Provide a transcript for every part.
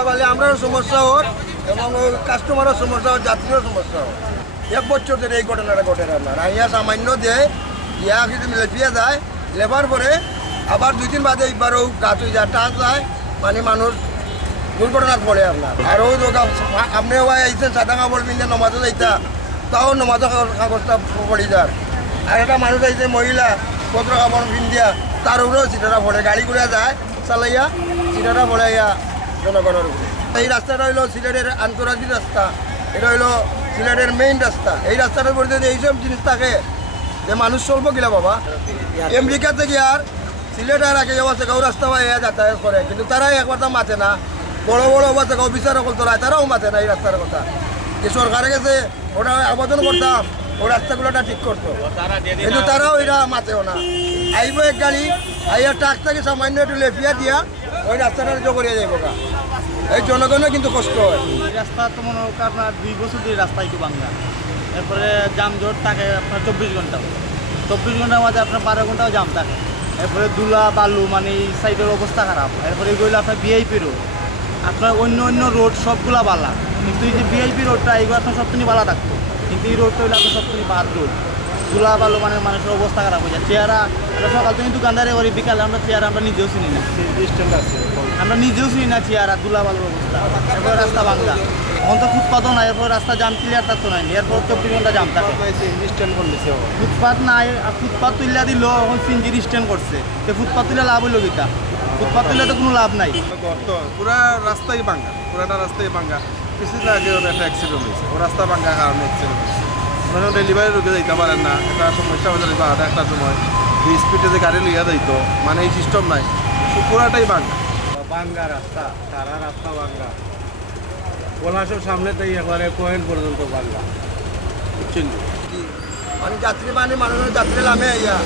ধুলাবালি আমরাও সমস্যা হোক এবং কাস্টমারের সমস্যা হোক, যাত্রীরও সমস্যা হোক। 1 বছর ধরে এই ঘটনাটা ঘটে আপনার আইয়া সামান্য দিয়ে ইয়া কিছু লেপিয়ে যায়, লেবার পরে আবার 2 দিন বাদে একবারও গাছ হয়ে যায়, টাচ যায়, মানে মানুষ দুর্ঘটনার পড়ে আপনার। আর ওই আপনি আইসেন সাদা কাপড় পিন্ধে নমাজে যাইতা, তাও নমাজের কাগজটা পড়ে যায়। আর একটা মানুষ আইসে মহিলা পত্র কাপড় পিন্ধিয়া, তার উপরেও সিটাটা পড়ে, গাড়ি ঘুরে যায় চালাইয়া সিটাটা পড়াইয়া জনগণের উপরে। এই রাস্তাটা হইলো সিলেটের আন্তর্জাতিক রাস্তা, এটা হইলো সিলেটের মেইন রাস্তা। এই রাস্তাটার উপরে যদি এইসব জিনিস থাকে যে মানুষ চলবো কিনা বাবা। আমেরিকা থেকে আর সিলেট আর আগে অবস্থা কেউ রাস্তা পাইয়া যাতায়াত করে, কিন্তু তারাই একবার তো মাথে না। বড় বড় অবস্থা কেউ বিচার করতো না, তারাও মাথে না এই রাস্তার কথা। যে সরকারের কাছে ওটা আবেদন করতাম, ওই রাস্তাগুলোটা ঠিক করতো, কিন্তু তারাও এটা মাথেও না। আইব এক গাড়ি আইয়া ট্রাক থেকে সামান্য একটু লেফিয়া দিয়া ওই রাস্তাটা জগড়িয়ে যাইব গা। এই জনগণের কিন্তু কষ্ট হয়। এই রাস্তা তো মনে হোক আপনার 2 বছর ধরে রাস্তা একটু বাংলা, এরপরে জামজট থাকে আপনার 24 ঘন্টা, 24 ঘন্টার মাঝে আপনার 12 ঘন্টাও জাম থাকে। এরপরে দুলা বালু, মানে এই সাইডের অবস্থা খারাপ। এরপরে এগুলো আপনার ভিআইপি রোড, আপনার অন্য রোড সবগুলা বালা, কিন্তু এই যে ভিআইপি রোডটা এইগুলো আপনার সবথেকে বালা থাকতো, কিন্তু এই রোডটা হইলে আপনার সবথেকে বাদ রোড। দুলা বালু মানে মানুষের অবস্থা খারাপ হয়ে যায়। চেহারা সকাল থেকে দোকানদারে করি, বিকালে আমরা চেহারা আমরা নিজেও চিনি না, আমরা নিজেও চিনি না চেহারা দুলা বালুর অবস্থা। এরপরে রাস্তা বাংলা, এখন তো ফুটপাথও নাই, এরপর রাস্তা জাম ক্লিয়ার থাকতো নাই, এরপর 24 ঘন্টা জাম থাকে। ফুটপাথ নাই, আর ফুটপাথ তুলিয়া দিল, এখন সিনজির স্ট্যান্ড করছে, তো ফুটপাথ তুলে লাভ হইল গীতা, ফুটপাথ তুলে তো কোনো লাভ নাই। পুরা রাস্তাই ভাঙ্গা, পুরাটা রাস্তাই ভাঙ্গা। কিছুদিন আগে ওর একটা অ্যাক্সিডেন্ট হয়েছে, ও রাস্তা ভাঙ্গার কারণে অ্যাক্সিডেন্ট হয়েছে। মানে ডেলিভারি রুখে যাইতে পারেন না, একটা সমস্যা হয়ে যাইতো আধা একটা সময়, যে স্পিডে যে গাড়ি লইয়া যাইতো, মানে এই সিস্টেম নাই, পুরাটাই ভাঙ্গা। ভাঙ্গা রাস্তা, সারা রাস্তা ভাঙ্গা, পলাশের সামনে থেকে একবারে পয়েন্ট পর্যন্ত ভাঙ্গা, বুঝছেন? মানে যাত্রী মানে মানুষের যাত্রী নামে ইয়া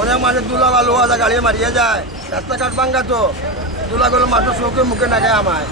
অনেক মানুষ দুলা বালু গাড়ি মারিয়ে যায়, রাস্তাঘাট ভাঙ্গা তো দুলাগুলো মানুষ চোখে মুখে নাগে আমায়।